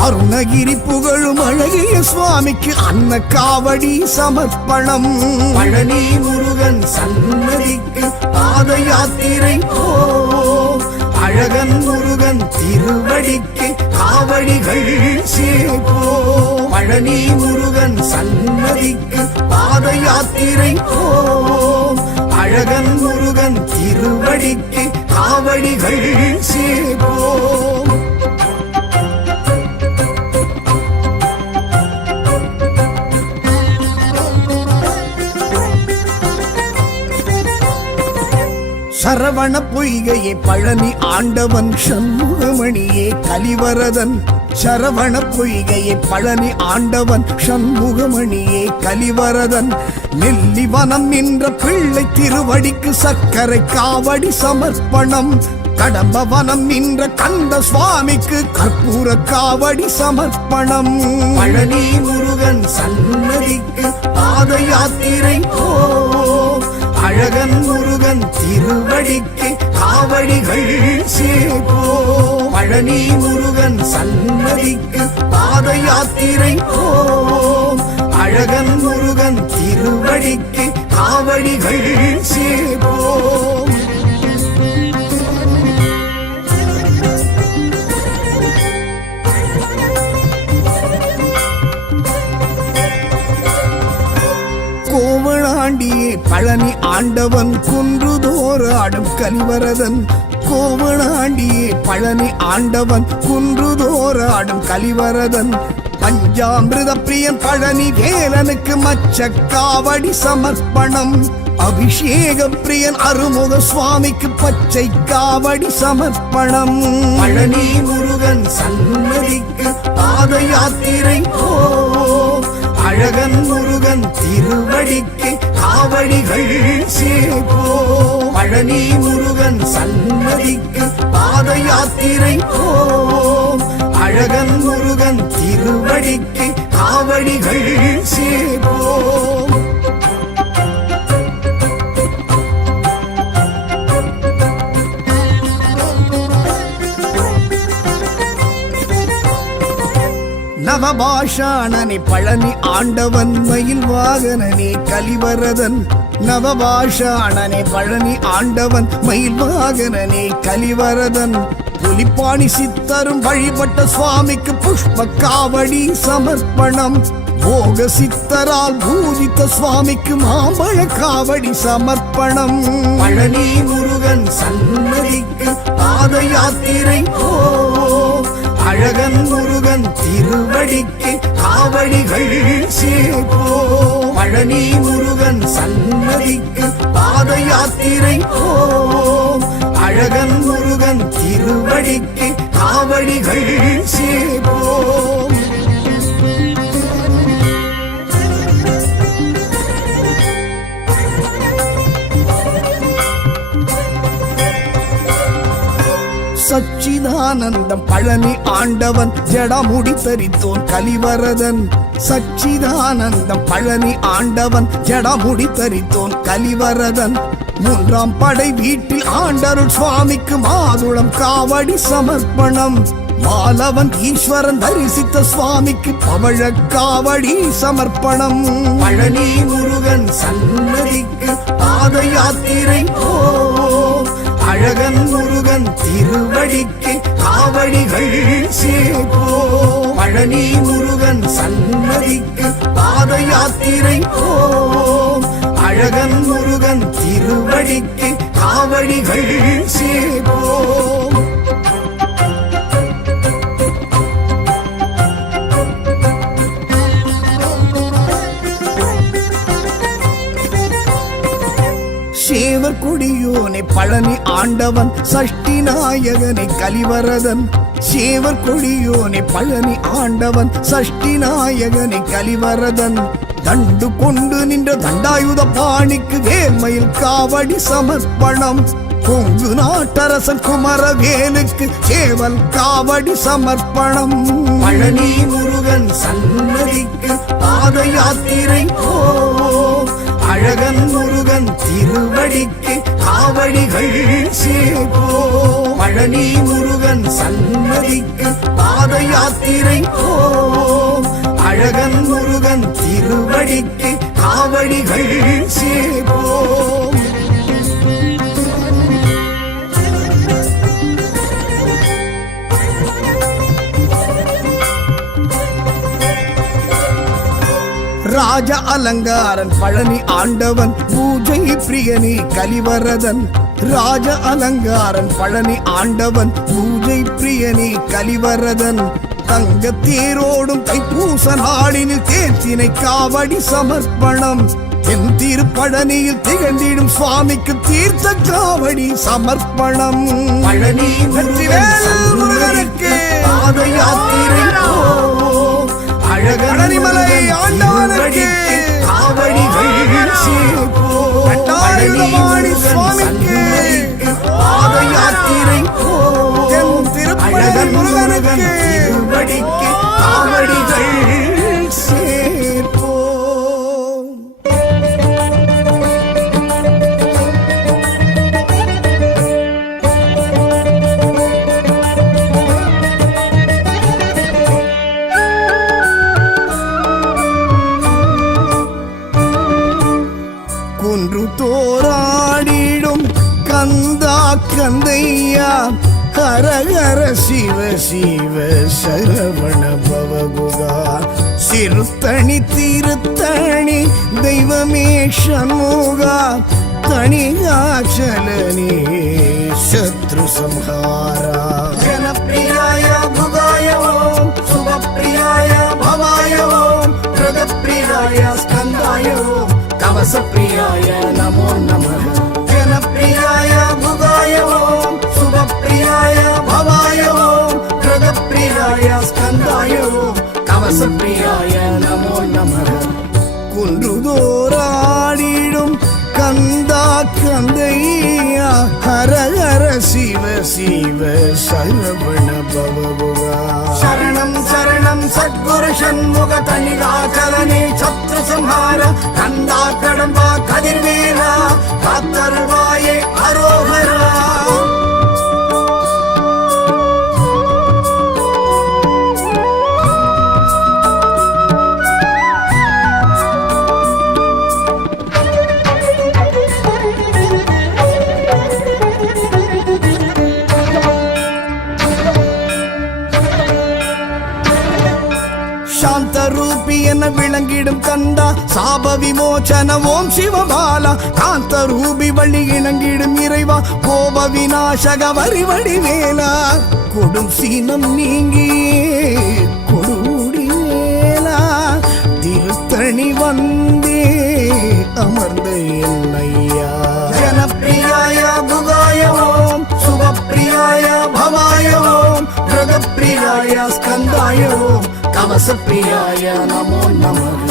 அருணகிரி புகழும் அழகிய சுவாமிக்கு அன்ன காவடி சமர்ப்பணம். பழனி முருகன் சன்னதிக்கு பாத யாத்திரை போம். அழகன் முருகன் திருவடிக்கு காவடிகள் சேர்ப்போம். பழனி முருகன் சன்னதிக்கு பாத யாத்திரை போம். அழகன் முருகன் திருவடிக்கு காவடிகள் சேர்ப்போம். சரவண பொய்கையே பழனி ஆண்டவன் சண்முகமணியே கலிவரதன் சரவண பொய்கையே பழனி ஆண்டவன் சண்முகமணியே கலிவரதன் நெல்லிவனம் நின்ற பிள்ளை திருவடிக்கு சர்க்கரை காவடி சமர்ப்பணம் கடம்பவனம் நின்ற கந்த சுவாமிக்கு கற்பூர காவடி சமர்ப்பணம் பழனி முருகன் சன்னதிக்கு பாத யாத்திரை போ அழகன் முருகன் திருவடிக்கு காவடிகள் சேபோ பழனி முருகன் சன்னதிக்கு பாத யாத்திரை போ அழகன் முருகன் திருவடிக்கு காவடிகள் சேபோ கோவளாண்டியே பழனி ஆண்டவன் குன்றுதோறு ஆடும் கலிவரதன் கோவளாண்டியே பழனி ஆண்டவன் குன்றுதோறு ஆடும் கலிவரதன் பஞ்சாமிருத பிரியன் பழனி வேலனுக்கு மச்ச காவடி சமர்ப்பணம் அபிஷேக பிரியன் அருமுக சுவாமிக்கு பச்சை காவடி சமர்ப்பணம் பழனி முருகன் சன்னதிக்கு பாத யாத்திரை போ அழகன் முருகன் திருவடிக்கு காவடிகள் சேபோ பழனி முருகன் சன்னதிக்கு பாத யாத்திரை போ அழகன் முருகன் திருவடிக்கு காவடிகள் சேபோ நவபாஷாணனே பழனி ஆண்டவன் மயில் வாகனனே கலிவரதன் நவபாஷாணனே பழனி ஆண்டவன் மயில் வாகனனே கலிவரதன் புலிப்பாணி சித்தரும் வழிபட்ட சுவாமிக்கு புஷ்ப காவடி சமர்ப்பணம் போக சித்தரால் பூஜித்த சுவாமிக்கு மாம்பழ காவடி சமர்ப்பணம் பழனி முருகன் சன்னதிக்கு பாத யாத்திரை போ அழகன் முருகன் திருவடிக்கு காவடிகள் சேபோ பழனி முருகன் சன்னதிக்கு பாத யாத்திரை போ அழகன் முருகன் திருவடிக்கு காவடிகள் சேபோ சச்சிதானந்தம் பழனி ஆண்டவன் ஜடமுடி தரித்தோன் கலிவரதன் சச்சிதானந்தம் பழனி ஆண்டவன் ஜடமுடி தரித்தோன் கலிவரதன் மூன்றாம் படை வீட்டில் ஆண்டருள் சுவாமிக்கு மாதுளம் காவடி சமர்ப்பணம் மாலவன் ஈஸ்வரன் தரிசித்த சுவாமிக்கு பவழ காவடி சமர்ப்பணம் பழனி முருகன் சன்னதிக்கு பாத யாத்திரை போ அழகன் முருகன் திருவடிக்கு காவடிகள் சேபோ பழனி முருகன் சன்னதிக்கு பாத யாத்திரை போ அழகன் முருகன் திருவடிக்கு காவடிகள் சேபோ சேவர் கொடியோனை பழனி ஆண்டவன் சஷ்டி நாயகனை கலிவரதன் சேவர் கொடியோனை பழனி ஆண்டவன் சஷ்டி நாயகனை கலிவரதன் தண்டு கொண்டு நின்ற தண்டாயுத பாணிக்கு வேல்மயில் காவடி சமர்ப்பணம் கொங்கு நாட்டரசன் குமரவேலுக்கு சேவல் காவடி சமர்ப்பணம் பழனி முருகன் சன்னதிக்கு பாத யாத்திரை போ அழகன் முருகன் திருவடிக்கு காவடிகள் சேபோ பழனி முருகன் சன்னதிக்கு பாத யாத்திரை போ அழகன் முருகன் திருவடிக்கு காவடிகள் சேபோ ராஜ அலங்காரன் பழனி ஆண்டவன் பூஜை பிரியனே கலிவரதன் ராஜ அலங்காரன் பழனி ஆண்டவன் பூஜை பிரியனே கலிவரதன் தங்க தேரோடும் தைப்பூச நாளினில் தேர்த்தினை காவடி சமர்ப்பணம் என் திருப்பழனியில் திகழ்ந்திடும் சுவாமிக்கு தீர்த்த காவடி சமர்ப்பணம். பழனி முருகனுக்கு பாத யாத்திரை போவோம். அழகனிமலை ஆண்டவனுக்கு காவடிகள் சேர்ப்போம். பழனி சுவாமிக்கு பாத யாத்திரை போவோம். திருப்பழனி முருகனுக்கு திருவடிக்கு காவடிகள் சேர்ப்போம். குன்று தோராடிடும் கந்தா கந்தையா ஹரஹர சிவ சிவ சரவண பவகுகா. சிறுத்தணி திருத்தணி தெய்வமே சண்முகா. தணிகாச்சலனே சத்ரு சம்ஹாரா. ஜனப்பிரியாய புகாய ஓம் சுபப்பிரியாய பவாய ஓம் பிரதப்பிரியாய ஸ்கந்தாய ஓம் கவசப்பிரியாய நமோ நமः. ஜனப்பிரியாய புகாய ஓம் சுபப்பிரியாய பவாய ஓம் பிரதப்பிரியாய ஸ்கந்தாய ஓம் கவசப்பிரியாய நமோ நமः. குன்றுதோராடிடும் கந்தா கந்தையா ஹரஹர சிவ சிவ சரவண பவகுகா. சரணம் சரணம் சத்குரு சண்முக தணிகாச்சலனே சத்ரு சம்ஹார கந்தா கடம்பா கதிர்வேலா காத்தருள்வாயே அரோகரா. சாந்த ரூபி என விளங்கிடும் கந்தா சாப விமோச்சன ஓம் சிவபாலா. காந்த ரூபி வழி இணங்கிடும் இறைவா கோப விநாசக வரிவடி வேலா. கொடும் சீனம் நீங்கியே கொடுடி வேலா. திருத்தணி வந்தே அமர்ந்த என்னையா. ஜனப்பிரியாய புகாய ஓம் சுபப்பிரியாய பவாய ஓம் பிரதப்பிரியாய ஸ்கந்தாய ஓம் கவசப்பிரியாய நமோ நமः.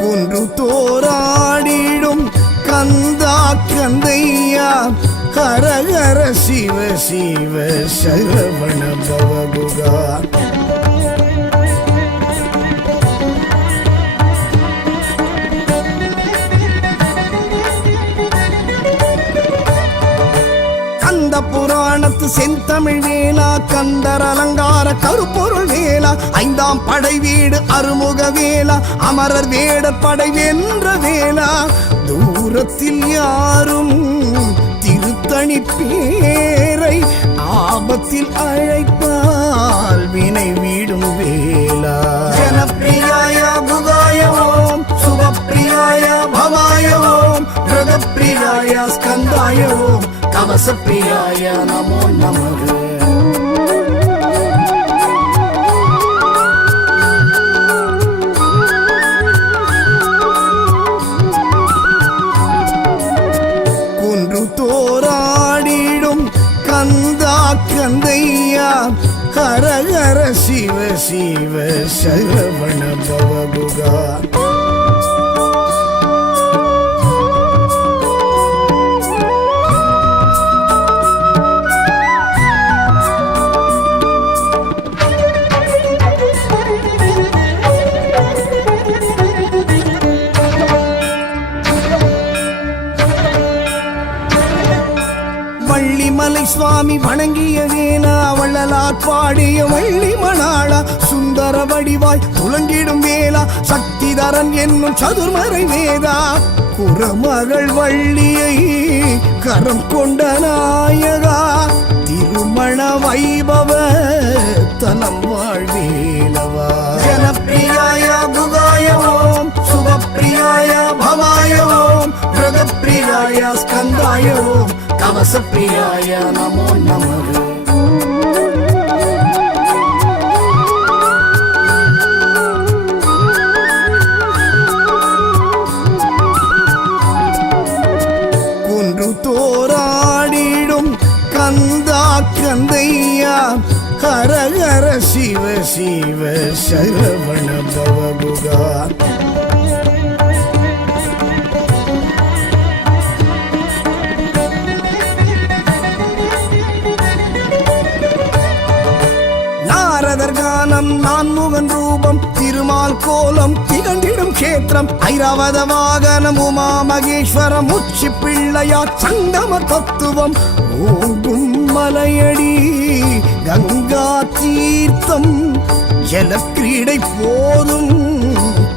குன்று தோராடிடும் கந்தா கந்தையா ஹரஹர சிவ சிவ சரவண பவகுகா. புராணத்து செந்தமிழ் வேலா கந்தர் அலங்கார கருப்பொருள் வேலா. ஐந்தாம் படை வீடு அருமுக வேலா அமரர் வேடர் படை வென்ற வேலா. தூரத்தில் யாரும் திருத்தணி பேரை ஆபத்தில் அழைப்பால் வினை வீடும் வேலா. ஜனப்பிரியாய புகாய ஓம் சுபப்பிரியாய பவாய ஓம் பிரதப்பிரியாய ஸ்கந்தாய ஓம் கவசப்பிரியாய நமோ நமः. குன்று தோராடிடும் கந்தா கந்தையா ஹரஹர சிவ சிவ சரவண பவகுகா. வள்ளிமலை சுவாமி வணங்கிய வேலா வள்ளலார் பாடிய வள்ளி மணாளா. சுந்தர வடிவாய் துலங்கிடும் வேலா சக்திதரன் என்னும் சதுர்மறை வேதா. குரமகள் வள்ளியை கரம் கொண்ட நாயகா. திருமண வைபவ தலம் வாழ்வேலவா. ஜனப்பிரியாய புகாய ஓம் சுபப்பிரியாய பவாய ஓம் मृगप्रियाय स्कन्दाय ॐ कवसप्रियाय नमो नमः தோராடிடும் கந்தா கந்தையா ஹர ஹர சிவ சிவ சரவண பவகுகா நாரதர் கானம் நான்முகன் ரூபம் திருமால் கோலம் திகழ்ந்திடும் கேத்திரம் ஐராவத வாகனம் உமா மகேஸ்வரம் உச்சி பிள்ளையா சங்கம தத்துவம் ஓங்கும் மலையடி கங்கா தீர்த்தம் ஜலக்கிரீடை போதும்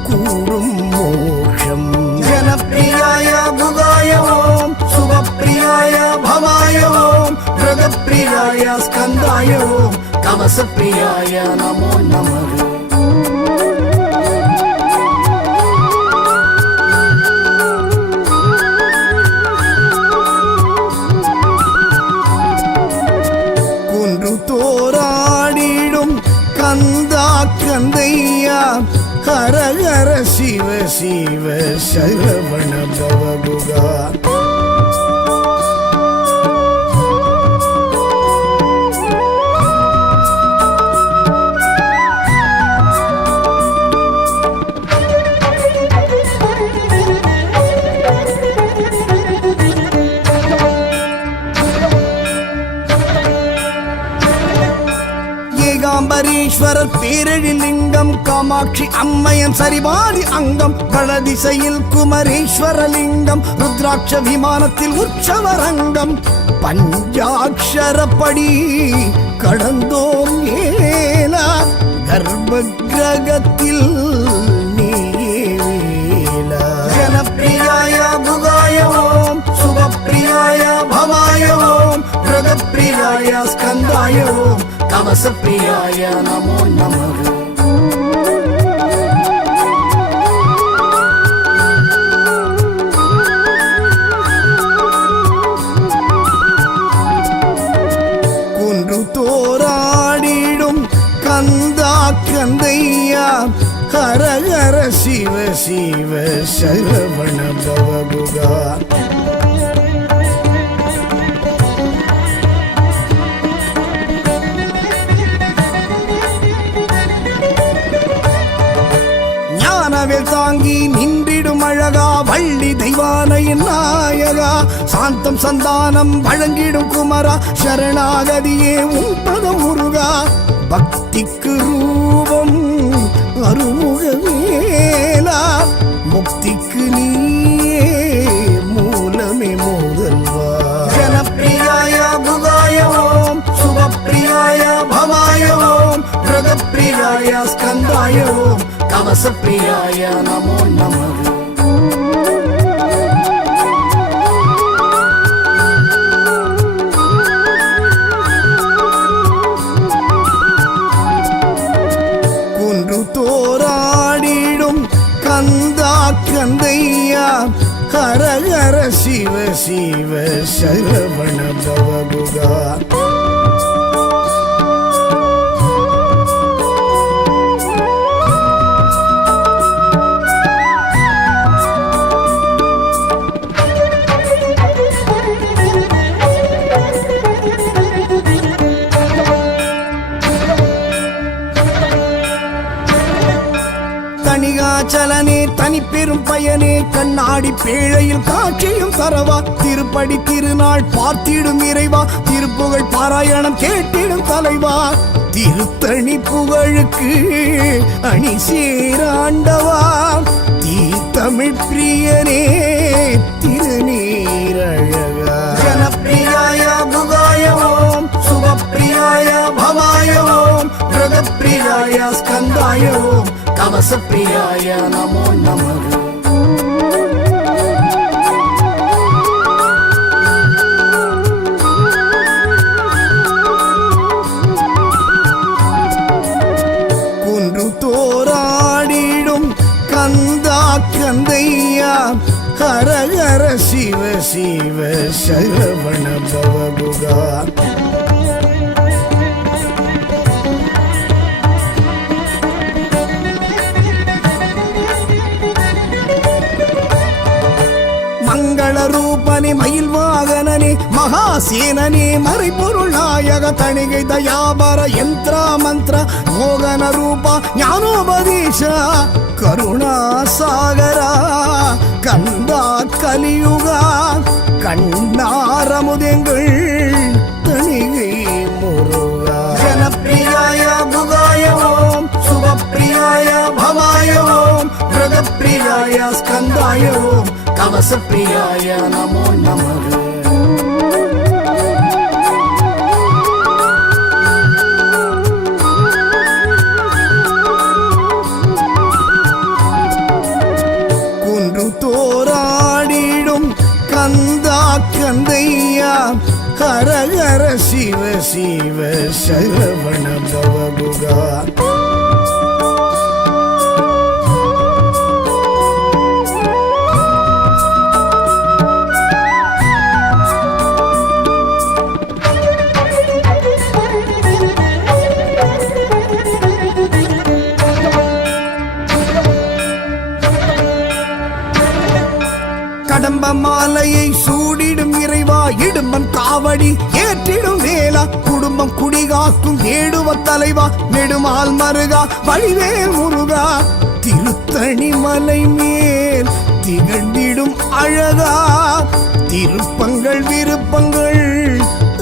கூடும் மோஷம் ஜனப்பிரியாய புகாய ஓம் சுபப்பிரியாய பவாய ஓம் மிருகப்பிரியாய ஸ்கந்தாய ஓம் கவசப்பிரியாய நமோ நமः தோராடிடும் கந்தா கந்தையா ஹர ஹர சிவ சிவ சரவண பவகுகா ஏகாம்பரீஸ்வரர் பேரழிலிங்கம் காமாட்சி அம்மையன் சரிபாதி அங்கம் வடதிசையில் குமரேஸ்வரலிங்கம் ருத்ராட்ச விமானத்தில் உற்சவரங்கம் பஞ்சாட்சரப்படி கடந்தோம் ஏலா கர்ப்ப கிரகத்தில் நீவேலா ஜனப்பிரியாய புகாய ஓம் சுபப்பிரியாய பவாய ஓம் மிருகப்பிரியாய ஸ்கந்தாய ஓம் கவசப்பிரியாய நமோ நமः குன்று தோராடிடும் கந்தா கந்தையா ஹர ஹர சிவ சிவ சரவண பவகுகா தாங்கி நின்றிடும் அழகா வள்ளி தெய்வானையின் நாயகா சாந்தம் சந்தானம் வழங்கிடும் குமரா சரணாகதியே உன்பதம் முருகா பக்திக்கு ரூபம் அருமுகவேலா முக்திக்கு நீயே மூலமே முதல்வா ஜனப்பிரியாய புகாய ஓம் சுபப்பிரியாய பவாய ஓம் மிருகப்பிரியாய ஸ்கந்தாய ஓம் கவசப்பிரியாய நமோ நமः குன்று தோராடிடும் கந்தா கந்தையா ஹர ஹர சிவ சிவ சரவண பவகுகா தனிகாச்சலனே தனிப்பெரும் பயனே கண்ணாடி பேழையில் காட்சியும் தரவா திருப்படி திருநாள் பார்த்திடும் இறைவா திருப்புகழ் பாராயணம் கேட்டிடும் தலைவா திருத்தணி புகழுக்கு அணி சேராண்டவா தீத்தமிழ் பிரியனே திருநீரழகா ஜனப்பிரியாய புகாய ஓம் சுபப்பிரியாய பவாய ஓம் மிருகப்பிரியாய ஸ்கந்தாய ஓம் கவசப்பிரியாய நமோ நமः குன்று தோராடிடும் கந்தா கந்தையா ஹர ஹர சிவ சிவ சரவண பவகுகா. மங்கள ரூபனே மயில் வாகனனே மகாசேனனே மறைபொருள் நாயக தணிகை தயாபர யந்திர மந்திர மோகன ரூபா ஞானோபதேச கருணா சாகரா கந்தா கலியுகா கண்ணாரமுதெங்கள் தணிகை முருகா. ஜனப்பிரியாய புகாய ஓம் சுபப்பிரியாய பவாய ஓம் பிரதப்பிரியாய ஸ்கந்தாய ஓம் கவசப்பிரியாய நமோ நமः. குன்று தோராடிடும் கந்தா கந்தையா ஹர ஹர சிவ சிவ சரவண பவகுகா. கடம்ப மாலையை சூடிடும் இறைவா இடும்பன் காவடி ஏற்றிடும் வேலா குடும்பம் குடிகாக்கும் வேடுவ தலைவா நெடுமால் மருகா வழிவேல் முருகா திருத்தணி மலை மேல் திகழ்ந்திடும் அழகா திருப்பங்கள் விருப்பங்கள்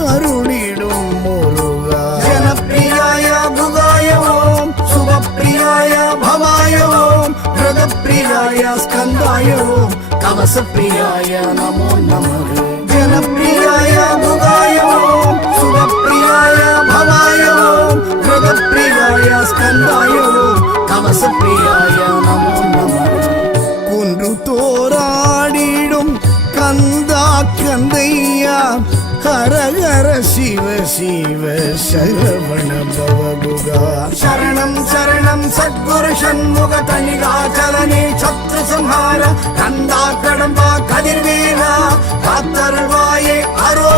அருளிடும் முருகா. ஜனப்பிரியாய புகாய ஓம் சுபப்பிரியாய பவாய ஓம் பிரதப்பிரியாய ஸ்கந்தாய ஓம் கவசப்பிரியாய நமோ நமः. ஜனப்பிரியாய புகாய ஓம் சுபப்பிரியாய பவாய ஓம் பிரதப்பிரியாய ஸ்கந்தாய ஓம் கவசப்பிரியாய நமோ நமः. குன்று தோராடிடும் கந்தா கந்தையா ஹர ஹர சிவ சிவ சரவண பவகுகா. சரணம் சரணம் சத்குரு ஷண்முக தணிகாச்சலனே சத்ரு சம்ஹார கந்தா கடம்பா